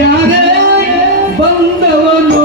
ಯಾರೇ ಬಂದವನು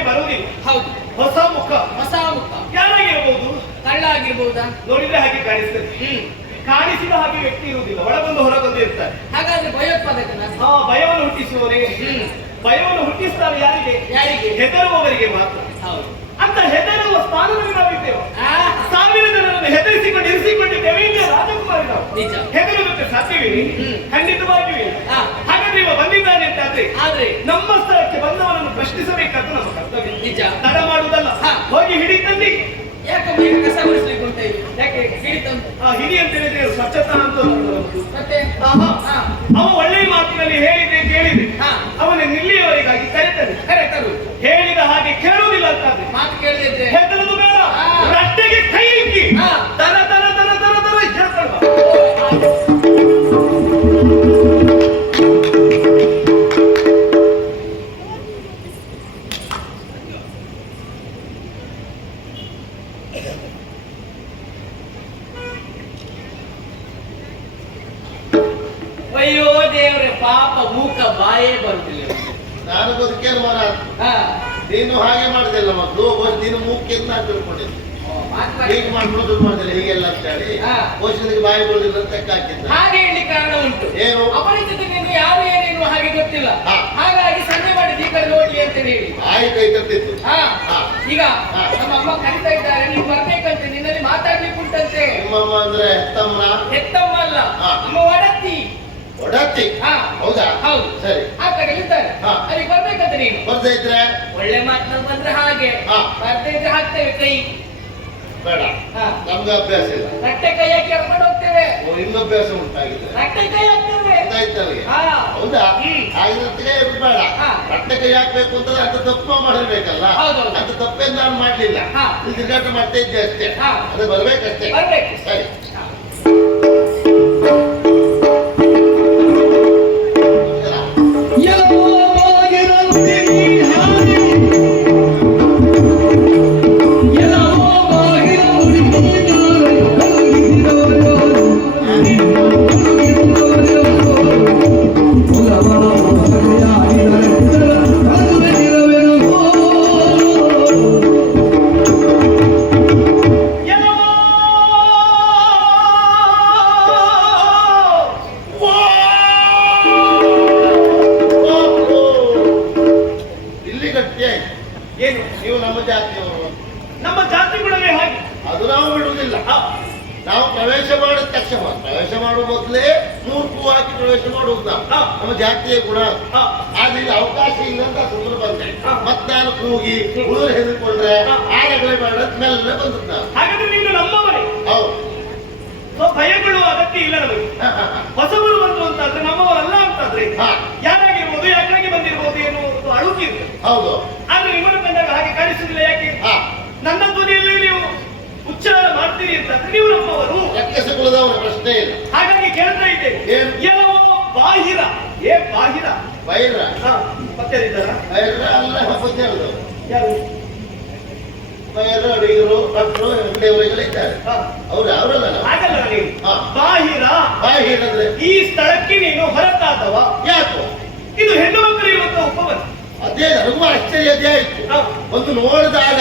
ಸ್ಥಳಕ್ಕೆ ಬರುವುದಿಲ್ಲ ಹೌದು. ಹೊಸ ಮುಖ. ಹೊಸ ಮುಖ. ಯಾರಾಗಿರ್ಬೋದು? ಕಳ್ಳ ನೋಡಿದ್ರೆ ಹಾಗೆ ಕಾಣಿಸ್ತದೆ. ಹ್ಮ್. ಕಾಣಿಸಿದ ಹಾಗೆ ವ್ಯಕ್ತಿ ಇರುವುದಿಲ್ಲ. ಒಳಗೊಂದು ಹೊರಗೊಂದು ಇರ್ತಾರೆ. ಹಾಗಾದ್ರೆ ಭಯೋತ್ಪಾದಕನ? ಆ ಭಯವನ್ನು ಹುಟ್ಟಿಸುವವರೇ? ಭಯವನ್ನು ಹುಟ್ಟಿಸ್ತಾರೆ ಯಾರಿಗೆ? ಯಾರಿಗೆ? ಹೆದರುವವರಿಗೆ ಮಾತ್ರ. ಹೌದು. ಅಂತ ಹೆದರುವ ಸ್ಥಾನದಲ್ಲಿ ನಾವಿದ್ದೇವೆ ಆ, ಸಾವಿರ ಜನರನ್ನು ಹೆದರಿಸಿಕೊಂಡು ಇರಿಸಿಕೊಂಡಿದ್ದೇವೆ. ರಾಜಕುಮಾರಿ ನಾವು. ನಿಜ. ಹೆದರಲಿಕ್ಕೆ ಸಾಧ್ಯವೇ. ಖಂಡಿತವಾಗಿಯೂ ಇವ ಬಂದಿದ್ದಾನೆ ಅಂತ ಆದ್ರೆ ಆದ್ರೆ ನಮ್ಮ ಸ್ಥಳಕ್ಕೆ ಬಂದವನನ್ನು ಪ್ರಶ್ನಿಸಬೇಕಾದ್ದು ನಮ್ಮ ಕರ್ತವ್ಯ. ನಿಜ. ತಡ ಮಾಡುವುದಲ್ಲ. ಹೋಗಿ ಹಿಡಿ ತಂದಿ ಯಾಕೆ ಬೇಗ ಕಸ ಗುಡಿಸ್ಲಿಕ್ಕೆ ಉಂಟ ಯಾಕೆ ಯಾಕೆ ಹಿಡಿತಂತ ಆ ಹಿಡಿ ಅಂತ ಹೇಳಿದ್ರೆ ಸ್ವಚ್ಛತಾ ಅಂತ. ಮತ್ತೆ. ಅವ ಒಳ್ಳೆಯ ಮಾತಿನಲ್ಲಿ ಹೇಳಿದೆ ಕೇಳಿದೆ. ಅವನ ನಿಲ್ಲಿಯವರಿಗಾಗಿ ಕರೆತದೆ ಕರೆ ತರು ಹೇಳಿದ ಹಾಗೆ ಕೇಳುವುದಿಲ್ಲ ಅಂತಾದ್ರೆ ಮಾತು ಕೇಳಿದ್ರೆ ನೀನು ಹಾಗೆ ಮಾಡಿದೆಲ್ಲ ಮೊದಲು ನೀನು ಮೂಕ್ಕಿಂದ ಅಂತ ತಿಳ್ಕೊಂಡಿದ್ದೆ. ಹೀಗೆ ಮಾಡ್ಬಿಡೋದು ಮಾಡಿದ್ರೆ ಹೀಗೆಲ್ಲ ಅಂತ ಹೇಳಿ. ಬಹುಶಃ ಬಾಯಿ ಬರೋದಿಲ್ಲ ಅಂತ ಹಾಕಿದ್ದ. ಹಾಗೆ ಹೇಳಿ ಕಾರಣ ಉಂಟು. ಏನು? ಅಪರಿಚಿತನಿಂದ ಯಾರು ಏನೇನು ಹಾಗೆ ಗೊತ್ತಿಲ್ಲ. ಹಾಗಾಗಿ ಸಂಜೆ ಮಾಡಿ ಈಗ ನೋಡ್ಲಿ ಅಂತ ಹೇಳಿ. ತತ್ತಿತ್ತು ಹಾ. ಈಗ ನಮ್ಮ ಅಮ್ಮ ಕರಿತಾ ಇದ್ದಾರೆ ನೀವು ಬರ್ಬೇಕಂತೆ ನಿನ್ನಲ್ಲಿ ಮಾತಾಡ್ಲಿಕ್ಕೆ ಉಂಟಂತೆ ನಿಮ್ಮಮ್ಮ ಅಂದ್ರೆ ಹೆತ್ತಮ್ಮ ಹೆತ್ತಮ್ಮ ಅಲ್ಲ ಅಮ್ಮ ನಮ್ಮ ಒಡತಿ ಒಡತಿ ಹಾ. ಹೌದಾ? ಹೌದು. ಸರಿ. ಆ ಕಡೆ ಇದ್ದಾರೆ. ಅಲ್ಲಿ ಬರ್ಬೇಕಂತ ನೀನು. ಬರ್ತಾ ಇದ್ರೆ? ಒಳ್ಳೆ ಮಾತು ಬಂದ್ರೆ ಹಾಗೆ. ಬರ್ತಾ ಇದ್ರೆ ಹಾಕ್ತೇವೆ ಕೈ. ಬೇಡ. ನಮ್ಗೆ ಅಭ್ಯಾಸ ಇಲ್ಲ. ರಟ್ಟೆ ಕೈ ಹಾಕಿ ಹರ್ಕೊಂಡು ಹೋಗ್ತೇವೆ ಇನ್ನು ಅಭ್ಯಾಸ ಉಂಟಾಗಿದೆ. ರಟ್ಟೆ ಕೈ ಹಾಕ್ತೇವೆ. ಗೊತ್ತಾಯ್ತು ಹೌದಾ. ಹಾಗಿದ್ರೆ ಬೇಡ. ಹಾ. ಬಟ್ಟೆ ಕೈ ಹಾಕ್ಬೇಕು ಅಂತ ಅಂತ ತಪ್ಪು ಮಾಡಬೇಕಲ್ಲ. ಅಂತ ತಪ್ಪೇನು ನಾನು ಮಾಡ್ಲಿಲ್ಲ. ತಿರ್ಗಾಟ ಮಾಡ್ತಾ ಇದ್ದೆ ಅಷ್ಟೇ. ಅದು ಬರ್ಬೇಕಷ್ಟೇ. ಬರ್ಬೇಕು. ಸರಿ. ಇಲ್ಲ ನಮಗೆ. ಹೊಸಬರು ಬಂದ್ರು ಅಂತಾದ್ರೆ ನಮ್ಮವರಲ್ಲ ಅಂತಾದ್ರೆ ಯಾರಾಗಿರ್ಬೋದು ಯಾಕಾಗಿ ಬಂದಿರ್ಬೋದು ಏನು ಅಳುಕಿದೆ ಹೌದು. ಆದ್ರೆ ನಿಮ್ಮನ್ನು ಕಂಡಾಗ ಹಾಗೆ ಕಾಣಿಸುದಿಲ್ಲ ಯಾಕೆ? ನನ್ನ ಧ್ವನಿಯಲ್ಲಿ ನೀವು ಉಚ್ಚಾರ ಮಾಡ್ತೀರಿ ಅಂತಂದ್ರೆ ನೀವು ನಮ್ಮವರು. ಪ್ರಶ್ನೆ ಇಲ್ಲ. ಹಾಗಾಗಿ ಕೇಳ್ತಾ ಇದ್ದೇವೆ? ಯಾವ ಬಾಹಿರ. ಏ ಬಾಹಿರ. ಬೈರ ಹಾ ಮತ್ತೆ ಅಲ್ಲ ಯಾರು? ಬೈರ ಅಡಿಗರು ಭಟ್ರು ದೇವರಿಗೆಲ್ಲ ಇದ್ದಾರೆ. ಅವ್ರು ಅವರಲ್ಲ ಹಾಗಲ್ಲ ನೀವು. ಹಾ. ಬಾಹಿರ. ಬಾಯಿ ಈ ಸ್ಥಳಕ್ಕೆ ನೀನು ಹೊರತಾದವ. ಯಾಕೋ? ಇದು ಹೆಣ್ಣು ಮಕ್ಕಳು ಇರುವಂತಹ ಉಪವನ ಅದೇ ನನಗೂ ಆಶ್ಚರ್ಯ ಅದೇ ಆಯ್ತು. ಹಾ. ಒಂದು ನೋಡಿದಾಗ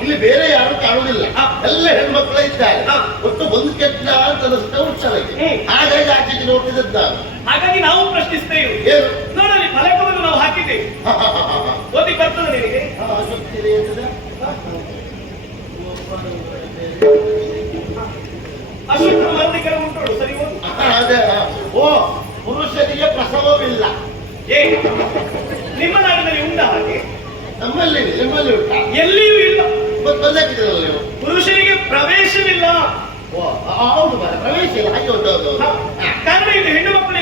ಇಲ್ಲಿ ಬೇರೆ ಯಾರು ಕಾಣುವುದಿಲ್ಲ. ಹಾ. ಎಲ್ಲ ಹೆಣ್ಮಕ್ಳೇ ಇದ್ದಾರೆ. ಹಾ. ಒಟ್ಟು ಒಂದು ಕೆಟ್ಟ ಅಂತ ಅನಿಸ್ತಾ ಉತ್ಸವಕ್ಕೆ ಹ್ಮ್. ಹಾಗಾಗಿ ಆಚೆಗೆ ನೋಡ್ತಿದ್ದದ್ದು ನಾನು. ಹಾಗಾಗಿ ನಾವು ಪ್ರಶ್ನಿಸ್ತೇವೆ. ಏನು? ನೋಡಲಿ ಫಲಕವನ್ನು ನಾವು ಹಾಕಿದ್ದೇವೆ. ಹ, ಹ, ಹ, ಹ, ಹ. ಓದಿ ಬರ್ತದೆ ನಿನಗೆ. ಹ, ಗೊತ್ತಿದೆ ಅಂತದೆ? ಉಂಟು ಸರಿ ಓ ಪುರುಷರಿಗೆ ಪ್ರಸವವಿಲ್ಲ ಏ ನಿಮ್ಮ ಹಾಗೆ ನಮ್ಮಲ್ಲಿ ನಿಮ್ಮಲ್ಲಿ ಇಲ್ಲ ಪ್ರವೇಶವಿಲ್ಲ ಓ ಹೌದು ಪ್ರವೇಶ ಇಲ್ಲ ಹೆಣ್ಣು ಮಕ್ಕಳು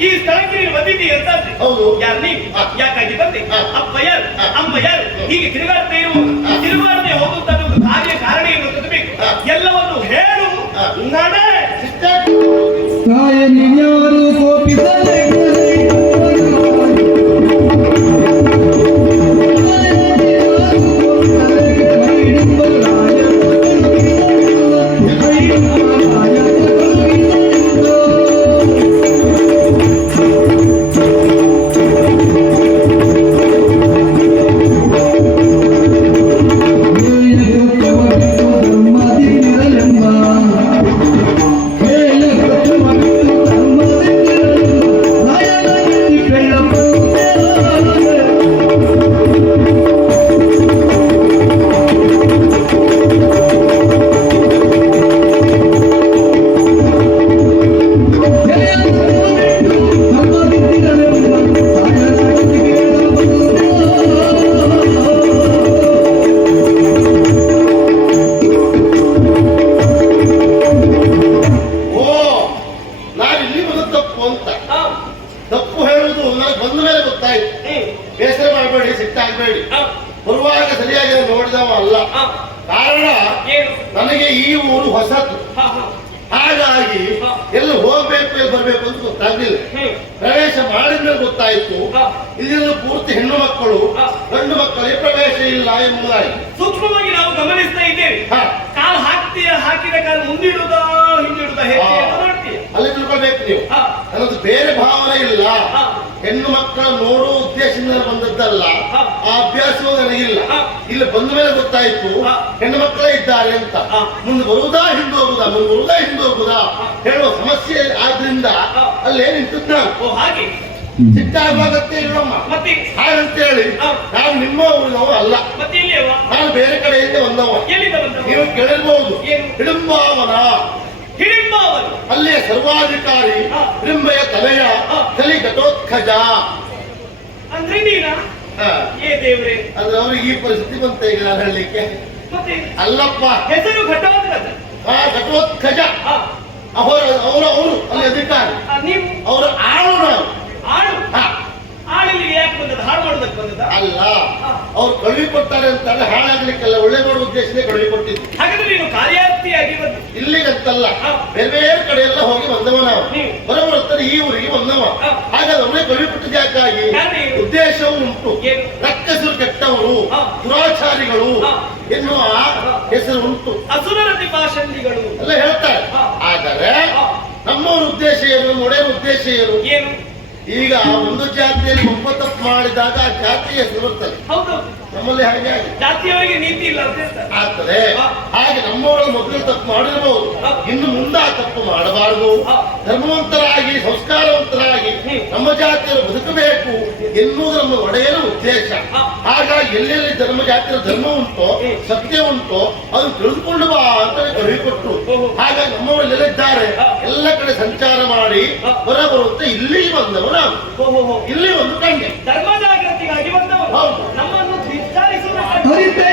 ಈ ಸ್ಥಳಕ್ಕೆ ಅಂತ. ಹೌದು. ಯಾಕಾಗಿ ಬಂದೆ. ಅಪ್ಪ ಯಾರು. ಅಮ್ಮ ಯಾರು ಹೀಗೆ ತಿರುಗಾಡ್ತಾ ಇರುವುದು ಹಾ. ತಿರುಗಾಡದೆ ಹೋಗುವಂತ ಒಂದು ಕಾರ್ಯ ಕಾರಣ ಏನು ಗೊತ್ತಬೇಕು ಹಾ. ಎಲ್ಲವನ್ನು ಹೇಳು ಹಾ. ನಡೆ ಮಾಡಬೇಡಿ ಸಿಟ್ಟಾಗಬೇಡಿ ಬರುವಾಗ ಸರಿಯಾಗಿ ನೋಡಿದವ ಅಲ್ಲ. ಕಾರಣ ನನಗೆ ಈ ಊರು ಹೊಸತು. ಹಾ, ಹಾ. ಹಾಗಾಗಿ. ಎಲ್ಲಿ ಹೋಗ್ಬೇಕು ಎಲ್ಲಿ ಬರ್ಬೇಕು ಅಂತ ಗೊತ್ತಾಗ್ಲಿಲ್ಲ. ಪ್ರವೇಶ ಮಾಡಿದ್ಮೇಲೆ ಗೊತ್ತಾಯ್ತು. ಇದೆಲ್ಲ ಇದನ್ನು ಪೂರ್ತಿ ಹೆಣ್ಣು ಮಕ್ಕಳು. ಗಂಡು ಮಕ್ಕಳಿಗೆ ಪ್ರವೇಶ ಇಲ್ಲ ಎಂಬುದಾಗಿ ಸೂಕ್ಷ್ಮವಾಗಿ ನಾವು ಗಮನಿಸ್ತಾ ಇದ್ದೇವೆ. ಹಾ. ಹಾಕಿದ ಕಾರಣ ಮುಂದಿಡುದಾ ಹಿಂದಿಡುದಾ ಹೇಗೆ ಅಂತ ನೋಡ್ತೀಯ ಅಲ್ಲಿ ತಿಳ್ಕೊಳ್ಬೇಕು ನೀವು ಹಾ. ನನ್ನದು ಬೇರೆ ಭಾವನೆ ಇಲ್ಲ ಹಾ. ಹೆಣ್ಣು ಮಕ್ಕಳ ನೋಡುವ ಉದ್ದೇಶದಿಂದ ನಾನು ಬಂದದ್ದಲ್ಲ ಹಾ. ಆ ಅಭ್ಯಾಸವೂ ನನಗಿಲ್ಲ ಹಾ. ಇಲ್ಲಿ ಬಂದ ಮೇಲೆ ಗೊತ್ತಾಯ್ತು ಹಾ. ಹೆಣ್ಣು ಮಕ್ಕಳೇ ಇದ್ದಾರೆ ಅಂತ ಹಾ. ಮುಂದೆ ಬರುವುದಾ ಹಿಂದೆ ಹೋಗುದಾ ಮುಂದೆ ಬರುವುದಾ ಹಿಂದೆ ಹೋಗುದಾ ಹೇಳುವ ಸಮಸ್ಯೆ ಆದ್ರಿಂದ ಹಾ. ಅಲ್ಲೇ ನಿಂತದ್ದು ನಾನು ಓ ಹಾಗೆ ಸಿಟ್ಟಾಗುವಾಗತ್ತೆ ಇಲ್ಲಮ್ಮ ಮತ್ತೆ? ಹಾಗಂತೇಳಿ ಹಾ. ನಾನು ನಿಮ್ಮ ಊರಿನವ ಅಲ್ಲ ನಾನು ಬೇರೆ ಕಡೆಯಿಂದ ಬಂದವ. ನೀವು ಕೇಳಿರ್ಬಹುದು ಏನು? ಹಿಡಿಂಬಾವನ. ಅಲ್ಲಿಯ ಸರ್ವಾಧಿಕಾರಿ. ಹಿಡಿಂಬೆಯ ತಲೆಯ ತಲೆ ಕಲಿ ಘಟೋತ್ಕಜ. ಅಂದ್ರೆ ನೀನಾ? ದೇವ್ರೆ. ಅಂದ್ರೆ ಅವ್ರಿಗೆ ಈ ಪರಿಸ್ಥಿತಿ ಬಂತ ಈಗ ನಾನು ಹೇಳಲಿಕ್ಕೆ. ಮತ್ತೆ? ಅಲ್ಲಪ್ಪ. ಹೆಸರು ಖಜ ಆ ಘಟೋತ್ಕಜ. ಹಾ. ಅವರ ಅವರು ಅವರು ಅಲ್ಲಿ ಅಧಿಕಾರಿ ಆ, ನೀವು ಅವರ ಆಳು ನಾವು ಆಳು ಹಾ. ಆಳಿಗೆ ಯಾಕೆ ಬಂದದ ಹಾಳು ಮಾಡೋದಕ್ಕೆ ಬಂದದ ಅಲ್ಲ ಹಾ. ಅವ್ರು ಕಳುವಿ ಕೊಡ್ತಾರೆ ಅಂತಂದ್ರೆ ಹಾಳಾಗ್ಲಿಕ್ಕೆಲ್ಲ ಒಳ್ಳೆ ಮಾಡುವ ಉದ್ದೇಶನೇ ಕಳುವಿ ಕೊಟ್ಟಿದ್ದು ಹಾಗಾದ್ರೆ ನೀನು ಕಾರ್ಯಾರ್ಥಿಯಾಗಿ ಬಂದು ಇಲ್ಲಿಗಂತಲ್ಲ. ಬೇರೆ ಬೇರೆ ಕಡೆ ಎಲ್ಲ ಹೋಗಿ ಬಂದವ ನಾವು ಹೊರ ಬರೋಬರ್ತಾರೆ ಈ ಊರಿಗೆ ಬಂದವ. ಹಾಗಾದ್ರೆ ಅವನೇ ಕಳುವಿ ಕೊಟ್ಟಿದ್ದ ಯಾಕಾಗಿ? ಉದ್ದೇಶವೂ ಉಂಟು? ರಕ್ಕಸರು ಕೆಟ್ಟವರು. ದುರಾಚಾರಿಗಳು. ಎನ್ನುವ. ಹೆಸರು ಉಂಟು ಅಸುರರತಿ ಭಾಷಂಡಿಗಳು ಎಲ್ಲ ಹೇಳ್ತಾರೆ. ಆದರೆ ನಮ್ಮ ಉದ್ದೇಶ ಏನು ಒಡೆಯ ಉದ್ದೇಶ ಏನು ಈಗ ಒಂದು ಜಾತಿಯಲ್ಲಿ ಒಂಬತ್ತು ಮಾಡಿದಾಗ ಆ ಜಾತಿಯ ಹೆಸರು ನಮ್ಮಲ್ಲಿ ಹಾಗೆ ಜಾತಿಯವರಿಗೆ ನೀತಿ ಇಲ್ಲ ಆಗ್ತದೆ. ಹಾಗೆ ನಮ್ಮವರಲ್ಲಿ ಮೊದಲು ತಪ್ಪು ಮಾಡಿರಬಹುದು ಇನ್ನು ಮುಂದೆ ಆ ತಪ್ಪು ಮಾಡಬಾರದು. ಧರ್ಮವಂತರಾಗಿ ಸಂಸ್ಕಾರವಂತರಾಗಿ ನಮ್ಮ ಜಾತಿಯರು ಬದುಕಬೇಕು ಎನ್ನುವುದು ನಮ್ಮ ಒಡೆಯನ ಉದ್ದೇಶ. ಹಾಗಾಗಿ ಎಲ್ಲೆಲ್ಲಿ ಧರ್ಮ ಜಾತಿಯ ಧರ್ಮ ಉಂಟೋ ಸತ್ಯ ಉಂಟೋ ಅದು ತಿಳಿದುಕೊಂಡು ಬಾ ಅಂತ ಓಹೋ. ಹಾಗಾಗಿ ನಮ್ಮವರೆಲ್ಲ ಎಲ್ಲ ಕಡೆ ಸಂಚಾರ ಮಾಡಿ. ಹೊರ ಬರುತ್ತೆ ಇಲ್ಲಿ ಬಂದವರು ನಾವು ಇಲ್ಲಿ ಒಂದು ಕಂಡೆ ಧರ್ಮ ಜಾಗೃತಿಗಾಗಿ ಬಂದವರು. ಹೌದು. ನಮ್ಮನ್ನು ವಿಚಾರಿಸುವ ಹರಿತೆ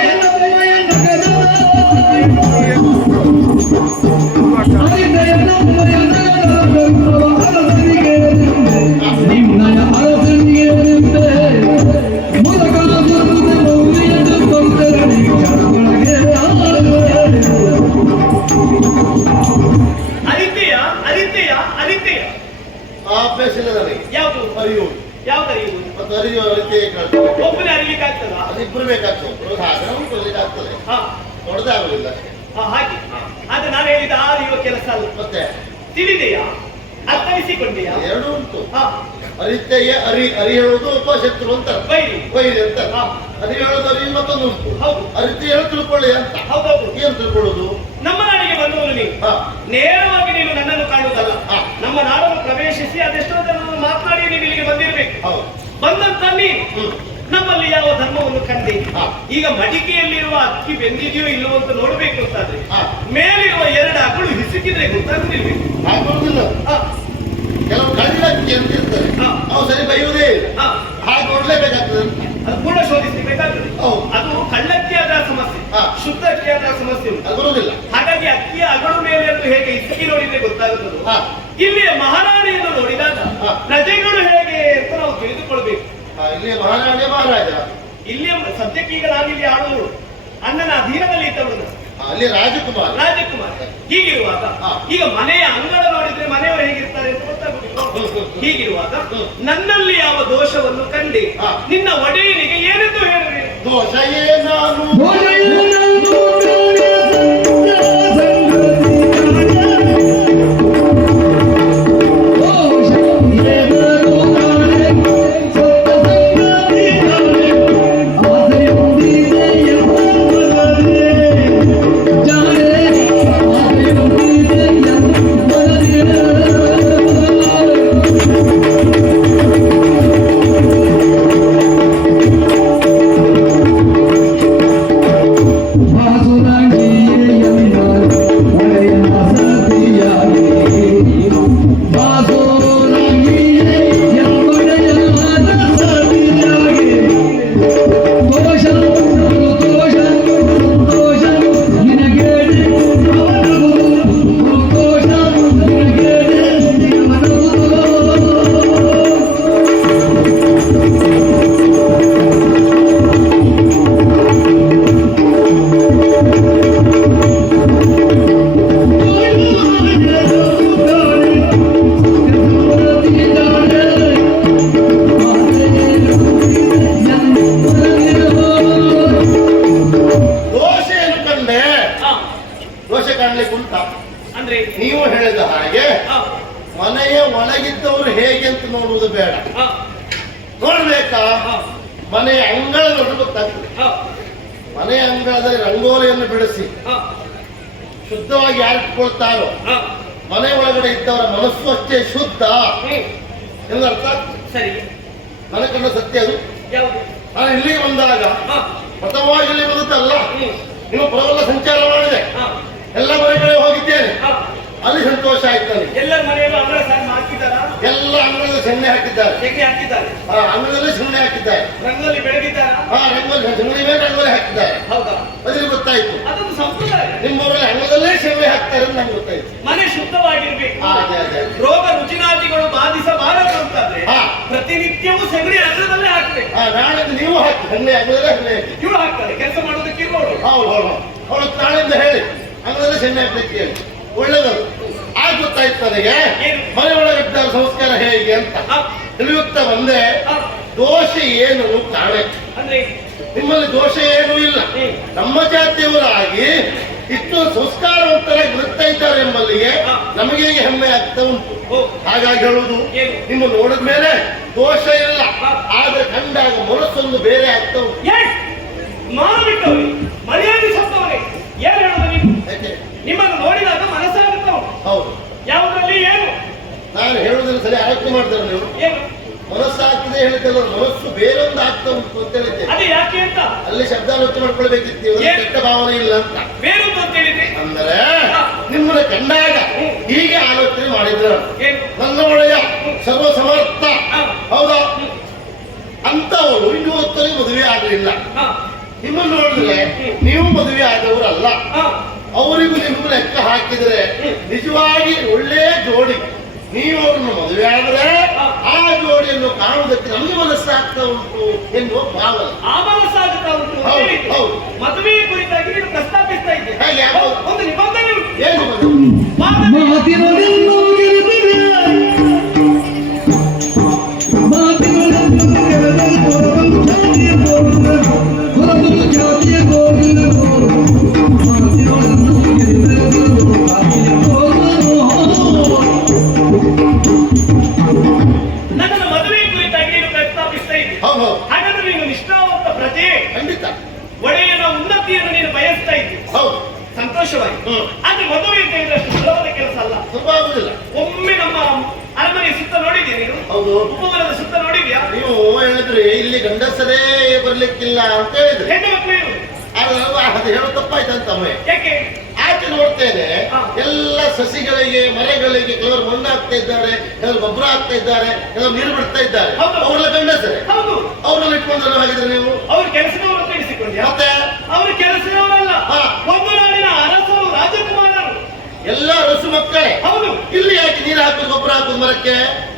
ಅರಿತೆಯ ಅರಿ ಅರಿ ಹೇಳುವುದು ಉಪಶತ್ರು ಅಂತ. ಬೈರಿ ಅಂತ. ಅರಿ ಹೇಳೋದು ಅರಿ ಮತ್ತೊಂದು ಉಂಟು. ಹೌದು. ಅರಿತೆ ಹೇಳಿ ತಿಳ್ಕೊಳ್ಳಿ ಅಂತ. ಹೌದೌದು. ಏನ್ ತಿಳ್ಕೊಳ್ಳೋದು? ನಮ್ಮ ನಾಡಿಗೆ ಬಂದವರು ನೀವು. ನೇರವಾಗಿ ನೀನು ನನ್ನನ್ನು ಕಾಣುವುದಲ್ಲ. ನಮ್ಮ ನಾಡನ್ನು ಪ್ರವೇಶಿಸಿ ಅದೆಷ್ಟೋ ಜನರನ್ನು ಮಾತನಾಡಿ ನೀವು ಇಲ್ಲಿಗೆ ಬಂದಿರಬೇಕು. ಹೌದು. ಬಂದಂತ ಹ್ಮ್. ನಮ್ಮಲ್ಲಿ ಯಾವ ಧರ್ಮವನ್ನು ಕಂಡಿ? ಈಗ ಮಡಿಕೆಯಲ್ಲಿರುವ ಅಕ್ಕಿ ಬೆಂದಿದೆಯೋ ಇಲ್ಲವೋ ಅಂತ ನೋಡಬೇಕು ಅಂತಾದ್ರೆ. ಮೇಲಿರುವ ಎರಡು ಅಗಳು ಹಿಸುಕಿದ್ರೆ ಗೊತ್ತಾಗುದಿಲ್ಲ ಕೆಲವು ಕಳ್ಳಕ್ಕಿ ಅಂತ ಇರ್ತದೆ. ಅವು ಸರಿ ಬೈಯುವುದೇ ಇಲ್ಲ ಹಾ. ಹಾಗೆ ನೋಡ್ಲೇಬೇಕಾಗ್ತದೆ. ಅದು ಪೂರ್ಣ ಶೋಧಿಸಬೇಕಾಗ್ತದೆ. ಅದು ಆದ ಸಮಸ್ಯೆ ಶುದ್ಧಕ್ಕೆ ಶುದ್ಧ ಅಕ್ಕಿಯಾದ ಸಮಸ್ಯೆ ಅದು ಬರುವುದಿಲ್ಲ ಹಾಗಾಗಿ ಅಕ್ಕಿಯ ಅಗಳು ಮೇಲೆ ಅಂತ ಹೇಗೆ ಇಸ್ಕಿ ನೋಡಿದ್ರೆ ಗೊತ್ತಾಗುತ್ತದೆ. ಇಲ್ಲಿಯ ಮಹಾರಾಣಿಯನ್ನು ನೋಡಿದಾಗ. ಪ್ರಜೆಗಳು ಹೇಗೆ ಅಂತ ನಾವು ತಿಳಿದುಕೊಳ್ಬೇಕು ಇಲ್ಲಿಯ ಇಲ್ಲಿ ಮಹಾರಾಣಿ ಮಹಾರಾಜ ಇಲ್ಲಿಯ ಸದ್ಯಕ್ಕೆ ಈಗ ನಾನಿಲ್ಲಿ ಆಡುವುದು ಅಣ್ಣನ ಅಧೀನದಲ್ಲಿ. ಹಾ, ಅಲ್ಲಿ ರಾಜಕುಮಾರ್. ರಾಜಕುಮಾರ್. ಹೀಗಿರುವಾಗ ಹಾ. ಈಗ ಮನೆಯ ಅಂಗಳ ನೋಡಿದ್ರೆ ಮನೆಯವರು ಹೇಗಿರ್ತಾರೆ ಅಂತ ಗೊತ್ತಾಗುದಿಲ್ಲ. ಹೀಗಿರುವಾಗ ನನ್ನಲ್ಲಿ ಯಾವ ದೋಷವನ್ನು ಕಂಡಿ? ಹಾ. ನಿನ್ನ ಒಡೆಯನಿಗೆ ಏನೆಂದು ಹೇಳುವೆ? ದೋಷ ಏನಾನು ಮನೆಯ ಅಂಗಳದಲ್ಲಿ ರಂಗೋಲಿಯನ್ನು ಬಿಡಿಸಿ ಶುದ್ಧವಾಗಿ ಯಾರಿಟ್ಕೊಳ್ತಾರೋ ಹಾ. ಮನೆ ಒಳಗಡೆ ಇದ್ದವರ ಮನಸ್ಸು ಅಷ್ಟೇ ಶುದ್ಧ. ಹ್ಮ್, ಎಂದರ್ಥ ಸರಿ. ನನಗೆ ಕಂಡ ಸತ್ಯ ಅದು? ನಾನು ಇಲ್ಲಿಗೆ ಬಂದಾಗ ಹಾ, ಪ್ರಥಮವಾಗಿ ಇಲ್ಲಿ ಬಂದದ್ದಲ್ಲ ನೀವು ಪ್ರಬಲ ಸಂಚಾರ ಮಾಡಿದೆ. ಎಲ್ಲ ಮನೆಗಳಿಗೆ ಹೋಗಿದ್ದೇನೆ. ಹಾ. ಅಲ್ಲಿ ಸಂತೋಷ ಆಯ್ತು ನನಗೆ ಎಲ್ಲರ ಮನೆಯಲ್ಲೂ ಸಾರಿ ಎಲ್ಲ ಅಂಗಳದಲ್ಲಿ ಸೆಣ್ಣೆ ಹಾಕಿದ್ದಾರೆ. ಹಾಕಿದ್ದಾರೆ? ಆ ಅಂಗಳದಲ್ಲಿ ಸೆಣ್ಣೆ ಹಾಕಿದ್ದಾರೆ. ರಂಗೋಲಿ ಬೆಳಗಿದ್ದಾರೆ? ಆ ರಂಗೋಲಿ ಸೆಗಣಿ ಮೇಲೆ ರಂಗೋಲಿ ಹಾಕಿದ್ದಾರೆ. ಹೌದಾ? ಅದ್ರಲ್ಲಿ ಗೊತ್ತಾಯ್ತು. ಅದೊಂದು ಸಂಪ್ರದಾಯ. ನಿಮ್ಮವರಲ್ಲಿ ಅಂಗಳದಲ್ಲೇ ಸೊನ್ನೆ ಹಾಕ್ತಾರೆ ಅಂತ ನಂಗೆ ಗೊತ್ತಾಯ್ತು. ಮನೆ ಶುದ್ಧವಾಗಿರ್ಬೇಕು. ರೋಗ ರುಚಿನಾದಿಗಳು ಬಾಧಿಸಬಾರದು ಅಂತಾದ್ರೆ ಹಾ. ಪ್ರತಿನಿತ್ಯವೂ ಸಗಣಿ ಅಂಗಳದಲ್ಲೇ ಹಾಕ್ಬೇಕು. ಆ ನಾಳೆಯಿಂದ ನೀವು ಹಾಕಿ ಸೊನ್ನೆ ಅಂಗಳದಲ್ಲೇ ಸೊನ್ನೆ ಇವ್ರು ಹಾಕ್ತಾರೆ ಕೆಲಸ ಮಾಡೋದಕ್ಕೆ ಇರೋರು ಹೌದು ಹೌದು ಅವಳು ನಾಳೆಯಿಂದ ಹೇಳಿ ಅಂಗಳದಲ್ಲೇ ಸೊನ್ನೆ ಹಾಕ್ಬೇಕು ಹೇಳಿ. ಒಳ್ಳೇದದು ಆಗ ಗೊತ್ತಾಯ್ತು ನನಗೆ? ಮನೆ ಒಳಗಿದ್ದ ಸಂಸ್ಕಾರ ಹೇಗೆ ಅಂತ. ತಿಳಿಯುತ್ತ ಬಂದೆ ದೋಷ ಏನು ಕಾಣೆ? ಅಂದ್ರೆ? ನಿಮ್ಮಲ್ಲಿ ದೋಷ ಏನೂ ಇಲ್ಲ. ನಮ್ಮ ಜಾತಿಯವರಾಗಿ ಇಷ್ಟು ಸಂಸ್ಕಾರವಂತರ ಬದುಕ್ತಾ ಇದ್ದಾರೆ ಎಂಬಲ್ಲಿಗೆ ನಮಗೆ ಹೆಮ್ಮೆ ಆಗ್ತಾ ಉಂಟು. ಹಾಗಾಗಿ ಹೇಳುವುದು ನಿಮ್ಮ ನೋಡಿದ ಮೇಲೆ ದೋಷ ಇಲ್ಲ. ಆದ್ರೆ ಕಂಡಾಗ ಮನಸ್ಸೊಂದು ಬೇರೆ ಆಗ್ತಾ ಉಂಟು ಎಸ್ ಬಿಟ್ಟವನೇ ಮರ್ಯಾದೆ ಸತ್ತವನೇ ಏನು ಹೇಳೋದು ನೀವು ಯಾಕೆ ನಿಮ್ಮನ್ನು ನೋಡಿದಾಗ ಮನಸ್ಸಾಗುತ್ತ ಉಂಟು. ಹೌದು ಯಾವುದರಲ್ಲಿ ಏನು ನಾನು ಹೇಳುವುದನ್ನು ಸರಿ ಆಯ್ಕೆ ಮಾಡಿದ್ರೆ ನೀವು. ಏನು ಮನಸ್ಸಾಗ್ತದೆ ಹೇಳ್ತಲ್ಲ ಮನಸ್ಸು ಬೇರೊಂದು ಆಗ್ತಾ ಉಂಟು ಅಂತ ಹೇಳಿದ್ದೆ ಅದು ಯಾಕೆ ಅಂತ? ಅಲ್ಲಿ ಶಬ್ದಾಲೋಚನೆ ಮಾಡ್ಕೊಳ್ಬೇಕಿತ್ತು ನೀವು. ಕೆಟ್ಟ ಭಾವನೆ ಇಲ್ಲ ಅಂತ. ಬೇರೊಂದು ಅಂತ ಹೇಳಿದ್ರೆ. ಅಂದರೆ ನಿಮ್ಮನ್ನ ಕಂಡಾಗ ಹೀಗೆ ಆಲೋಚನೆ ಮಾಡಿದ್ರು. ನನ್ನ ಒಳ್ಳೆಯ ಸರ್ವ ಸಮರ್ಥ. ಹೌದಾ? ಅಂತವರು ಇನ್ನೂ ಮದುವೆ ಆಗಲಿಲ್ಲ. ನಿಮ್ಮನ್ನು ನೋಡಿದ್ರೆ ನೀವು ಮದುವೆ ಆದವರಲ್ಲ ಅಲ್ಲ ಅವರಿಗೂ ನಿಮಗೂ ಲೆಕ್ಕ ಹಾಕಿದ್ರೆ ನಿಜವಾಗಿ ಒಳ್ಳೆಯ ಜೋಡಿ. ನೀವು ಅವ್ರನ್ನ ಮದುವೆ ಆದ್ರೆ ಆ ಜೋಡಿಯನ್ನು ಕಾಣುವುದಕ್ಕೆ ನಮಗೆ ಮನಸ್ಸಾಗ್ತಾ ಉಂಟು ಎನ್ನುವ ಭಾವನೆ. ಆ ಮನಸ್ಸಾಗುತ್ತಾ ಉಂಟು ಹೌದು, ಹೌದು. ಮದುವೆ ಕುರಿತಾಗಿ ನೀನು ಪ್ರಸ್ತಾಪಿಸ್ತಾ ಇದ್ದೆ? ಒಂದು ನಿಬಂಧನೆ ಉಂಟು. ಏನು ಸಂತೋಷವಾಯಿತು ಹ್ಮ್. ಆದ್ರೆ ಮದುವೆ ಅಂತ ಹೇಳಿದ್ರೆ ಅಷ್ಟು ಸುಲಭದ ಕೆಲಸ ಅಲ್ಲ. ಸ್ವಲ್ಪ ಆಗುದಿಲ್ಲ. ಒಮ್ಮೆ ನಮ್ಮ ಅರಮನೆ ಸುತ್ತ ನೋಡಿದ್ಯಾ ನೀನು ಹೌದು. ಉಪವನದ ಸುತ್ತ ನೋಡಿದ್ಯಾ ನೀವು ಹೇಳಿದ್ರಿ ಇಲ್ಲಿ ಗಂಡಸರೇ ಬರ್ಲಿಕ್ಕಿಲ್ಲ ಅಂತ ಹೇಳಿದ್ರಿ. ಹೆಣ್ಣು ಮಕ್ಕಳು ಅದು ಹೇಳೋ ತಪ್ಪಾಯ್ತಂತ ಯಾಕೆ? ಆಚೆ ನೋಡ್ತೇನೆ. ಎಲ್ಲ ಸಸಿಗಳಿಗೆ ಮರಗಳಿಗೆ ಕೆಲವರು ಮಣ್ಣು ಹಾಕ್ತಾ ಇದ್ದಾರೆ ಕೆಲವರು ಗೊಬ್ಬರ ಹಾಕ್ತಾ ಇದ್ದಾರೆ ಕೆಲವರು ನೀರು ಬಿಡ್ತಾ ಇದ್ದಾರೆ. ಅವರೆಲ್ಲ ಗಂಡಸರೇ. ಹೌದು. ಅವ್ರನ್ನ ಇಟ್ಕೊಂಡು ಹಾಗಿದ್ರೆ ನೀವು? ಅವ್ರ ಕೆಲಸದವರು ಮತ್ತೆ? ಅವರು ಕೆಲಸದವರಲ್ಲ. ಒಂದು ನಾಡಿನ ಅರಸರು ರಾಜಕುಮಾರರು. ಎಲ್ಲ ರಸು ಮಕ್ಕಳೇ ಹೌದು. ಇಲ್ಲಿ ಯಾಕೆ ನೀರು ಹಾಕುದು ಗೊಬ್ಬರ ಹಾಕುದು ಮರಕ್ಕೆ?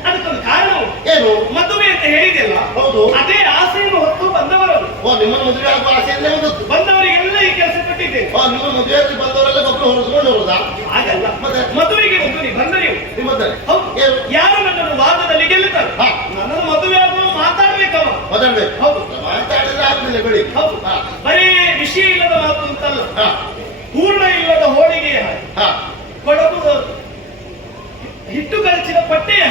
ಅದಕ್ಕೊಂದು ಕಾರಣ ಏನು? ಮದುವೆ ಅಂತ ಹೇಳಿದೆಲ್ಲ ಹೌದು. ಅದೇ ಆಸೆಯನ್ನು ಹೊತ್ತು ಬಂದವರು. ಓ ನಿಮ್ಮ ಮದುವೆ ಆಗುವ ಆಸೆಯಲ್ಲೇ ಬಂದದ್ದು. ಬಂದವರಿಗೆಲ್ಲ ಈ ಕೆಲಸ ಕೊಟ್ಟಿದ್ದೇನೆ ಓ ನಿಮ್ಮ ಮದುವೆಯಲ್ಲಿ ಬಂದವರೆಲ್ಲ ಗೊಬ್ಬರ ಹೊಡೆದುಕೊಂಡು ಹೋಗುದಾ? ಹಾಗಲ್ಲ. ಮತ್ತೆ? ಮದುವೆಗೆ ಒಂದು ಬಂದರೆ ಉಂಟು. ನಿಮ್ಮದಲ್ಲಿ ಹೌದು. ಏನು? ಯಾರು ನನ್ನನ್ನು ವಾದದಲ್ಲಿ ಗೆಲ್ಲುತ್ತಾರೆ. ನನ್ನನ್ನು ಮದುವೆ ಆಗುವ ಮಾತಾಡ್ಬೇಕು ಮಾತಾಡ್ಬೇಕು. ಹೌದು. ಮಾತಾಡಿದ್ರೆ ಆದ್ಮೇಲೆ ಬಿಡಿ. ಹೌದು. ಬರೀ ವಿಷಯ ಇಲ್ಲದ ಮಾತು ಅಂತಲ್ಲ ಪೂರ್ಣ ಇಲ್ಲದ ಹೋಳಿಗೆ ಹಾ. ಕೊಡಗು ಹಿಟ್ಟು ಕಳಚಿದ ಪಟ್ಟೆಯ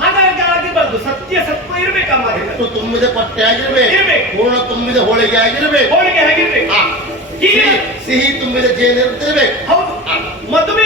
ಹಾಗಾಗಿ ಬರ್ದು ಸತ್ಯ ಸತ್ವ ಇರ್ಬೇಕಮ್ಮ ಹಿಟ್ಟು ತುಂಬಿದ ಪಟ್ಟೆ ಆಗಿರ್ಬೇಕು. ಇರ್ಬೇಕು. ಪೂರ್ಣ ತುಂಬಿದ ಹೋಳಿಗೆ ಆಗಿರ್ಬೇಕು. ಹೋಳಿಗೆ ಆಗಿರ್ಬೇಕು. ಹಾ. ಹೀಗೆ ಸಿಹಿ ಸಿಹಿ ತುಂಬಿದ ಜೇನು ಇರ್ತಿರ್ಬೇಕು ಹೌದು. ಮದುವೆ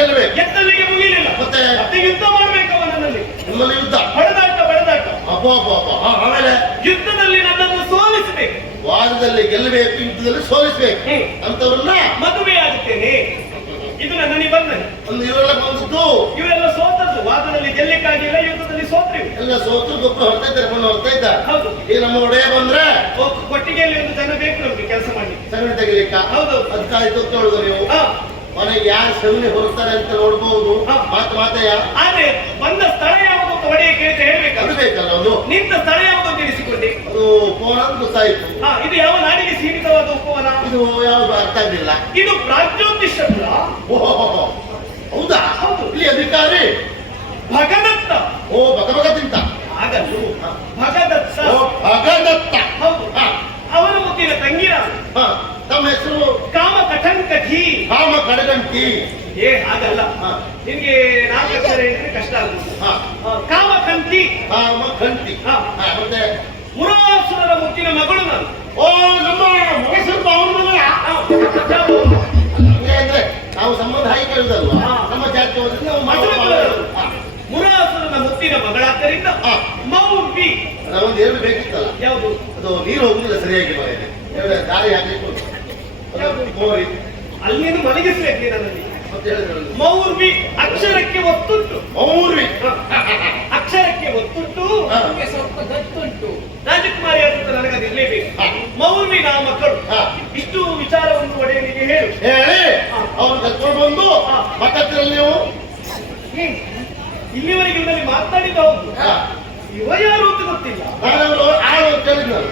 ಗೆಲ್ಲಬೇಕು ಗೆದ್ದಲ್ಲಿಗೆ ಮುಗಿಲಿಲ್ಲ ಮತ್ತೆ? ಮತ್ತೆ ಯುದ್ಧ ಮಾಡ್ಬೇಕು ಅವನಲ್ಲಿ ನಿಮ್ಮಲ್ಲಿ ಯುದ್ಧ? ಹೊಡೆದಾಟ ಹೊಡೆದಾಟ ಅಪ್ಪ ಅಪ್ಪ ಅಪ್ಪ ಆಮೇಲೆ ಯುದ್ಧದಲ್ಲಿ ನನ್ನನ್ನು ಸೋಲಿಸಬೇಕು. ವಾದದಲ್ಲಿ ಗೆಲ್ಲಬೇಕು ಯುದ್ಧದಲ್ಲಿ ಸೋಲಿಸಬೇಕು. ಅಂತವ್ರನ್ನ ಮದುವೆ ಆಗುತ್ತೇನೆ ಇದು ನನ್ನ ನಿಬಂಧನೆ. ಒಂದು ಇವರೆಲ್ಲ ಬಂದದ್ದು. ಇವರೆಲ್ಲ ಸೋತದ್ದು. ವಾದದಲ್ಲಿ ಗೆಲ್ಲಕ್ಕಾಗಿಲ್ಲ ಯುದ್ಧದಲ್ಲಿ ಸೋತ್ರಿ ಎಲ್ಲ ಸೋತು ಗೊಬ್ಬರ ಹೊರತಾ ಇದ್ದಾರೆ ಮಣ್ಣು ಹೊರತಾ ಇದ್ದಾರೆ. ಹೌದು. ಈ ನಮ್ಮ ಒಡೆಯ ಬಂದ್ರೆ? ಕೊಟ್ಟಿಗೆಯಲ್ಲಿ ಒಂದು ಜನ ಬೇಕು ನಮ್ಗೆ ಕೆಲಸ ಮಾಡಿ. ಸಗಣಿ ತೆಗಿಲಿಕ್ಕ? ಹೌದು. ಅದಕ್ಕಾಗಿ ಅಂತ ಹೇಳುದು ನೀವು. ಮನೆಗೆ ಯಾರು ಸಗಣಿ ಹೊರತಾರೆ ಅಂತ ನೋಡ್ಬಹುದು ಮತ್ತೆ ಮಾತು ಮಾತೆಯ ಆದ್ರೆ ಬಂದ ಸ್ಥಳ ಯಾವುದು ಅಂತ ಒಡೆಯ ಕೇಳಿದ್ರೆ ಅದು ಬೇಕಲ್ಲ ಒಂದು ನಿಂತ ಸ್ಥಳ ಯಾವುದು ಅಂತ ತಿಳಿಸಿಕೊಂಡೆ. ಅದು ಅಂತ ಗೊತ್ತಾಯ್ತು. ಹಾ ಇದು ಯಾವ ನಾಡಿಗೆ ಸೀಮಿತವಾದ ಉಪವನ? ಇದು ಯಾವುದು ಅರ್ಥ ಆಗಿಲ್ಲ ಇದು ಪ್ರಾಗ್ಜ್ಯೋತಿಷತ್ರ ಓಹೋ ಹೌದಾ? ಹೌದು. ಇಲ್ಲಿ ಅಧಿಕಾರಿ. ಭಗದತ್ತ. ಓ ಭಗಭಗದಿಂತ ಆಗಲ್ಲ. ಆಗಲು ಭಗದತ್ತ. ಓ ಭಗದತ್ತ. ಹೌದು. ಹಾ, ಅವನ ಮುದ್ದಿನ ತಂಗಿರ. ತಮ್ಮ ಹೆಸರು? ಕಾಮ ಕಡದಂತಿ ಏ ಹಾಗಲ್ಲ ನಿಮ್ಗೆ ನಾಲ್ಕು ಹೇಳಿದ್ರೆ ಕಷ್ಟ ಆಗುತ್ತೆ ಕಾಮ ಕಂತಿ ಕಾಮ ಕಂತಿ ಮತ್ತೆ ಮುರಾಸುರರ ಮುತ್ತಿನ ಮಗಳು ನಾನು ಓ ನಮ್ಮ ಮೈಸೂರು ಹಂಗೆ ಅಂದ್ರೆ ನಾವು ಸಂಬಂಧ ಹಾಗೆ ಕೇಳುದಲ್ವಾ ನಮ್ಮ ಜಾತಿ ನಾವು ಮುರಾಸುರನ ಮುತ್ತಿನ ಮಗಳಾದ್ದರಿಂದ ಮೌಪಿ ನಾವೊಂದು ಏನು ಬೇಕಿತ್ತಲ್ಲ ಯಾವುದು ಅದು ನೀರು ಹೋಗುದಿಲ್ಲ ಸರಿಯಾಗಿ ಮಾಡಿದೆ ದಾರಿ ಹಾಕಿ ಅಲ್ಲೇನು ಮಲಗಿಸ್ಬೇಕು ನನ್ನಲ್ಲಿ. ಮೌರ್ವಿ ಅಕ್ಷರಕ್ಕೆ ಒತ್ತುಂಟು. ಮೌರ್ವಿ. ಅಕ್ಷರಕ್ಕೆ ಒತ್ತುಂಟು. ಸ್ವಲ್ಪ ಗತ್ತುಂಟು. ರಾಜಕುಮಾರಿ ಅಂತ ನನಗೆ ಅದಿರಲೇಬೇಕು ಮೌರ್ವಿ ನಾ ಮಕ್ಕಳು ಇಷ್ಟು ವಿಚಾರವನ್ನು ಒಡೆಯನಿಗೆ ಹೇಳು. ಹೇಳಿ. ಅವನು ಕರ್ಕೊಂಡು ಬಂದು ಪಕ್ಕದಲ್ಲಿ ನೀವು. ಇಲ್ಲಿವರೆಗೆ ಇದರಲ್ಲಿ ಮಾತನಾಡಿದ ಹೌದು. ಇವ ಯಾರು ಅಂತ ಗೊತ್ತಿಲ್ಲ.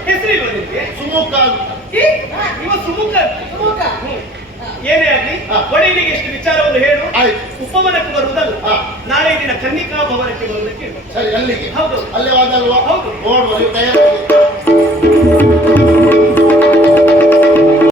ಹೆಸರಿಲ್ಲ ನಿಮಗೆ? ಸುಮುಖ ಅಂತ. ಇವ ಸುಮುಖ. ಸುಮುಖ. ಏನೇ ಆಗಲಿ ಒಡೆಯನಿಗೆ ಎಷ್ಟು ವಿಚಾರವನ್ನು ಹೇಳು. ಉಪವನಕ್ಕೆ ಬರುವುದಲ್ಲ. ನಾಳೆ ದಿನ ಕನ್ನಿಕಾ ಭವನಕ್ಕೆ ಬರುವುದಕ್ಕೆ. ಸರಿ ಅಲ್ಲಿಗೆ ಹೌದು. ಅಲ್ಲೇ ಹೌದು. ನೋಡುವ